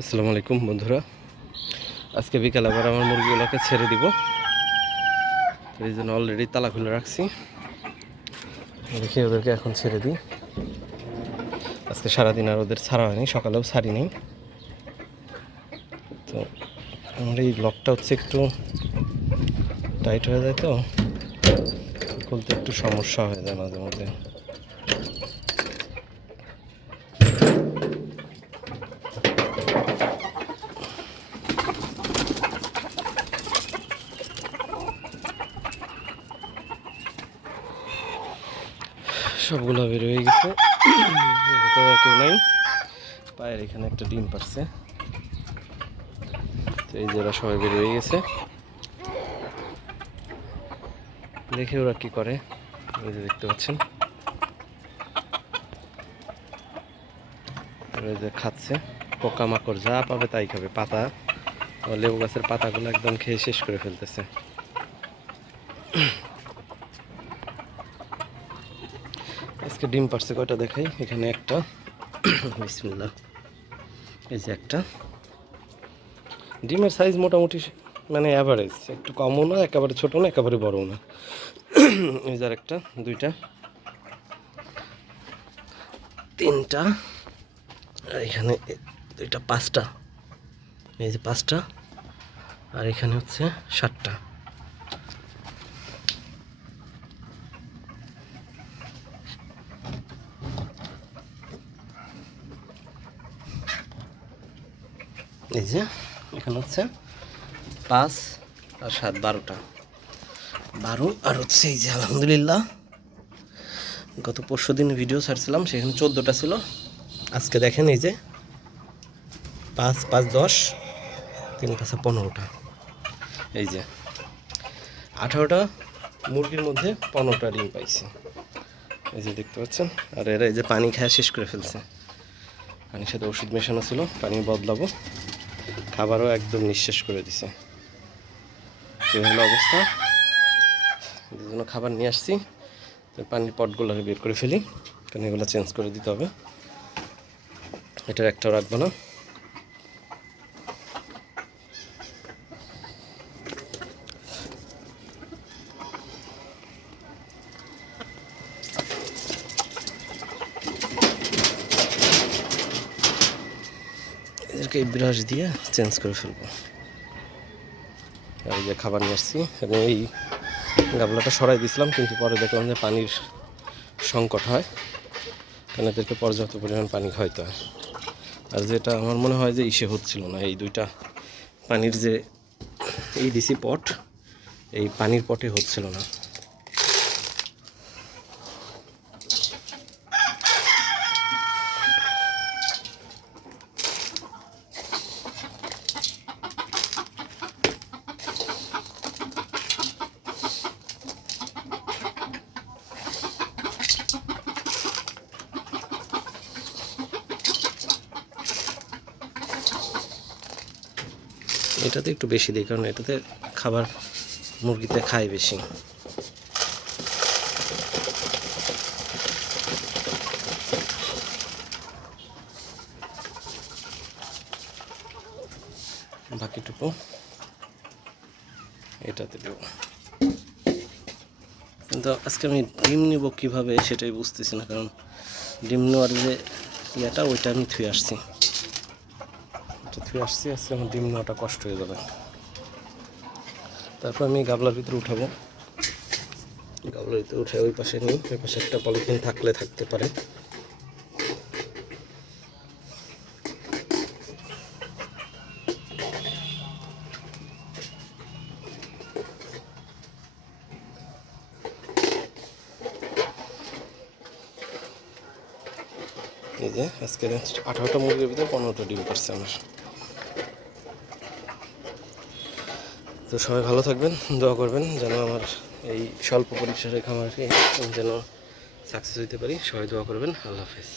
আসসালামু আলাইকুম বন্ধুরা, আজকে বিকালে আবার আমার মুরগিগুলোকে ছেড়ে দিব। এই জন্য অলরেডি তালা খুলে রাখছি, দেখি ওদেরকে এখন ছেড়ে দিই। আজকে সারাদিন আর ওদের ছাড়া হয়নি, সকালেও ছাড়ি নেই। তো আমার এই লকটা হচ্ছে একটু টাইট হয়ে যায়, তো খুলতে একটু সমস্যা হয়ে যায় মাঝে মধ্যে। সবগুলো বের হয়ে গেছে, ভেতরে কেউ নাই। পায়ের এখানে একটা ডিম পারছে, তো এই যে ওরা সবাই বের হয়ে গেছে। দেখে ওরা কি করে, এই যে দেখতে পাচ্ছেন ওরা যে খাচ্ছে, পোকামাকড় যা পাবে তাই খাবে। পাতা, লেবু গাছের পাতাগুলো একদম খেয়ে শেষ করে ফেলতেছে। আজকে ডিম পারছে কয়টা দেখাই, এখানে একটা, বিসমিল্লাহ, এই যে একটা। ডিমের সাইজ মোটামুটি মানে অ্যাভারেজ, একটু কমও না, একেবারে ছোটো না, একেবারে বড়ও না। এই যে একটা, দুইটা, তিনটা, আর এখানে দুইটা, পাঁচটা, এই যে পাঁচটা, আর এখানে হচ্ছে 7টা। এই যে এখানে হচ্ছে 5 আর 7, 12টা, 12 আর হচ্ছে এই যে আলহামদুলিল্লাহ গত পরশু দিন ভিডিও ছাড়ছিলাম, সেখানে 14টা ছিল। আজকে দেখেন এই যে 5, 5, 10, 3, 5, 15টা, এই যে 18টা মুরগির মধ্যে 15টা ডিম পাইছে, এই যে দেখতে পাচ্ছেন। আর এরা এই যে পানি খাওয়া শেষ করে ফেলছে, পানির সাথে ওষুধ মেশানো ছিল, পানি বদলাবো, খাবারও একদম নিঃশেষ করে দিছে। এই হলো অবস্থা, এই জন্য খাবার নিয়ে আসছি। পানির পটগুলোকে বের করে ফেলি, কারণ এগুলো চেঞ্জ করে দিতে হবে, এটার একটাও রাখবো না। এদেরকে এই ব্রাশ দিয়ে চেঞ্জ করে ফেলবো। আর এই যে খাবার নিয়ে আসছি, এবং এই গাবলাটা সরাই দিয়েছিলাম, কিন্তু পরে দেখলাম যে পানির সংকট হয়, কারণ এদেরকে পর্যাপ্ত পরিমাণ পানি খাওয়াইতে হয়। আর যেটা আমার মনে হয় যে ইসে হচ্ছিল না, এই দুইটা পানির যে এই ডিসি পট, এই পানির পটে হচ্ছিল না। এটাতে একটু বেশি দিই, কারণ এটাতে খাবার মুরগিতে খায় বেশি। বাকিটুকু এটাতে দেব। কিন্তু আজকে আমি ডিম নেব কীভাবে সেটাই বুঝতেছি না, কারণ ডিম নেওয়ার যে ইয়েটা ওইটা আমি থুয়ে আসছি, আজকে আমার ডিম নেওয়াটা কষ্ট হয়ে যাবে। তারপর আমি গাবলার ভিতরে উঠাবো, গাবলার ভিতরে উঠে ওই পাশে নিই, ওই পাশে একটা পলিথিন থাকলে থাকতে পারে। এই যে আজকে 18টা মুরগির ভিতরে 15টা ডিম পারছে আমার। তো সবাই ভালো থাকবেন, দোয়া করবেন যেন আমার এই স্বল্প পরিসরের খামারকে যেন সাকসেস হতে পারি। সবাই দোয়া করবেন। আল্লাহ হাফেজ।